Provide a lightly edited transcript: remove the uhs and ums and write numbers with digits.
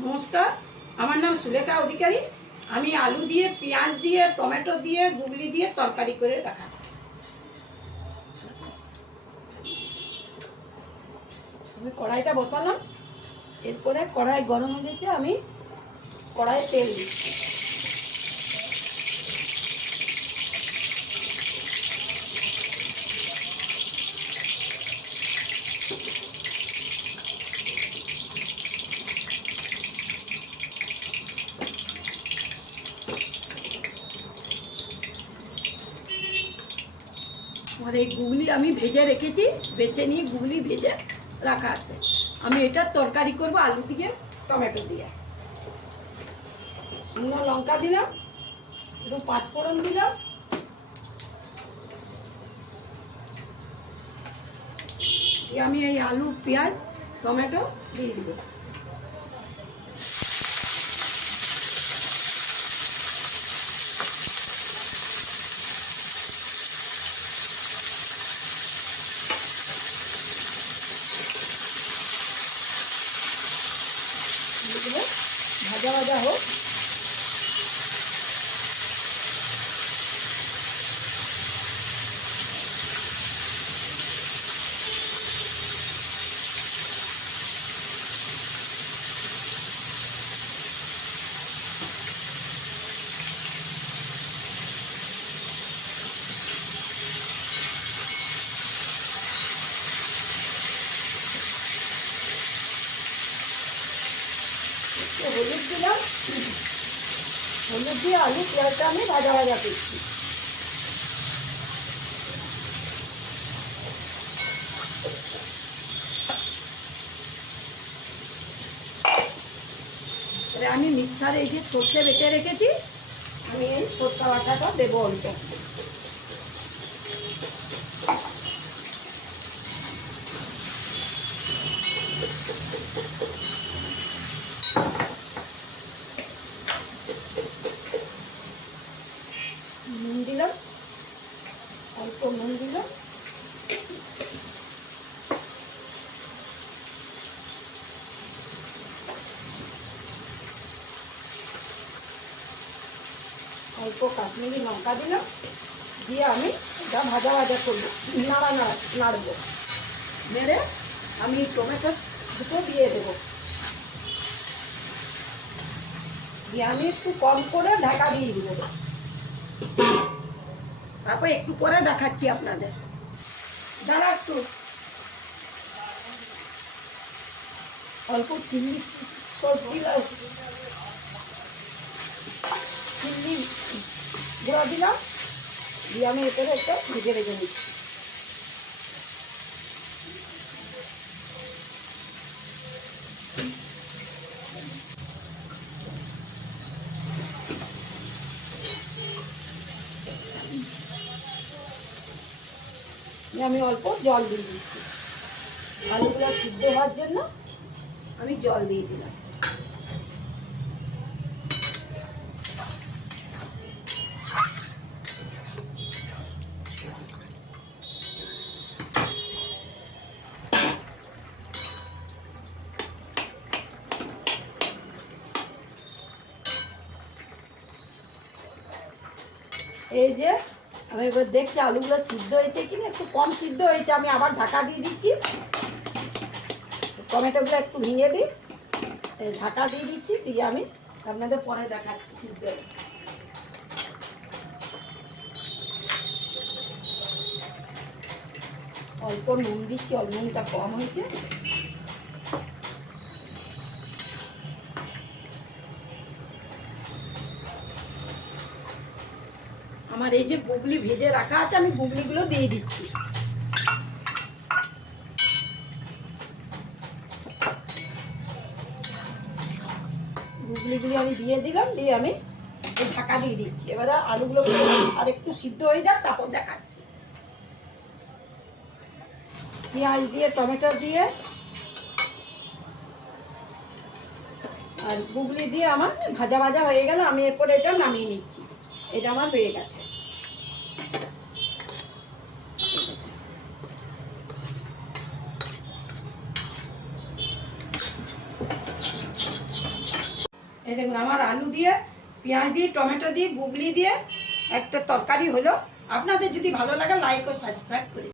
নমস্কার, আমার নাম সুলেখা অধিকারী। আমি আলু দিয়ে, পেঁয়াজ দিয়ে, টমেটো দিয়ে, গুগলি দিয়ে তরকারি করে দেখাবো। আমি কড়াইটা বসালাম, এরপরে কড়াই গরম হয়ে গেছে, আমি কড়াইয়ে তেল দিচ্ছি। আর এই গুগলি আমি ভেজে রেখেছি, বেছে নিয়ে গুগলি ভেজে রাখা আছে। আমি এটার তরকারি করব আলু দিয়ে, টমেটো দিয়ে। শুকনো লঙ্কা দিলাম, একটু পাঁচফোড়ন দিলাম, আমি এই আলু, পেঁয়াজ, টমেটো দিয়ে দিব। ভাজা ভাজা হোক। হলুদ দিলাম, হলুদ দিয়ে আলু পেঁয়াজটা আমি ভাজা ভাজা করছি। আমি মিক্সারে এই যে সর্ষে বেটে রেখেছি, আমি এই সর্ষে বাটাটা দেবো অল্প। নুন দিলাম, অল্প নুন দিলাম, অল্প কাশ্মীরি লঙ্কা দিলাম, দিয়ে আমি এটা ভাজা ভাজা করবো, নাড়বো। মেরে আমি টমেটো দুটো দিয়ে দেবো, দিয়ে আমি একটু কম করে ঢাকা দিয়ে দেবো। তারপর একটু পরে দেখাচ্ছি আপনাদের। দাঁড়া একটু, অল্প চিনি সস দিলাম, চিনি গুঁড়া দিলাম, দিয়ে আমি এটাকে একটা ভেজে রেখে নিচ্ছি। আমি অল্প জল দিয়ে দিচ্ছি, আলুগুলো সিদ্ধ হওয়ার জন্য আমি জল দিয়ে দিলাম। এই যে আমি এবার দেখছি আলুগুলো সিদ্ধ হয়েছে কিনা, একটু কম সিদ্ধ হয়েছে, আমি আবার ঢাকা দিয়ে দিচ্ছি। টমেটোগুলো একটু ভেঙে দিই, ঢাকা দিয়ে দিচ্ছি, দিয়ে আমি আপনাদের পরে দেখাচ্ছি সিদ্ধ। অল্প নুন দিচ্ছি, অল্প নুনটা কম হয়েছে। আমার এই যে গুগলি ভেজে রাখা আছে, আমি গুগলিগুলো দিয়ে দিচ্ছি। গুগলিগুলি আমি দিয়ে দিলাম, দিয়ে আমি ঢাকা দিয়ে দিচ্ছি। এবারে আলুগুলো আর একটু সিদ্ধ হয়ে যাক, তারপর দেখাচ্ছি। পেঁয়াজ দিয়ে, টমেটো দিয়ে আর গুগলি দিয়ে আমার ভাজা ভাজা হয়ে গেল। আমি এরপরে এটা নামিয়ে নিচ্ছি, এটা আমার হয়ে গেছে। এই দেখুন আমার আলু দিয়ে পেঁয়াজ দিয়ে টমেটো দিয়ে গুগলি দিয়ে একটা তরকারি হলো। আপনাদের যদি ভালো লাগে লাইক ও সাবস্ক্রাইব করে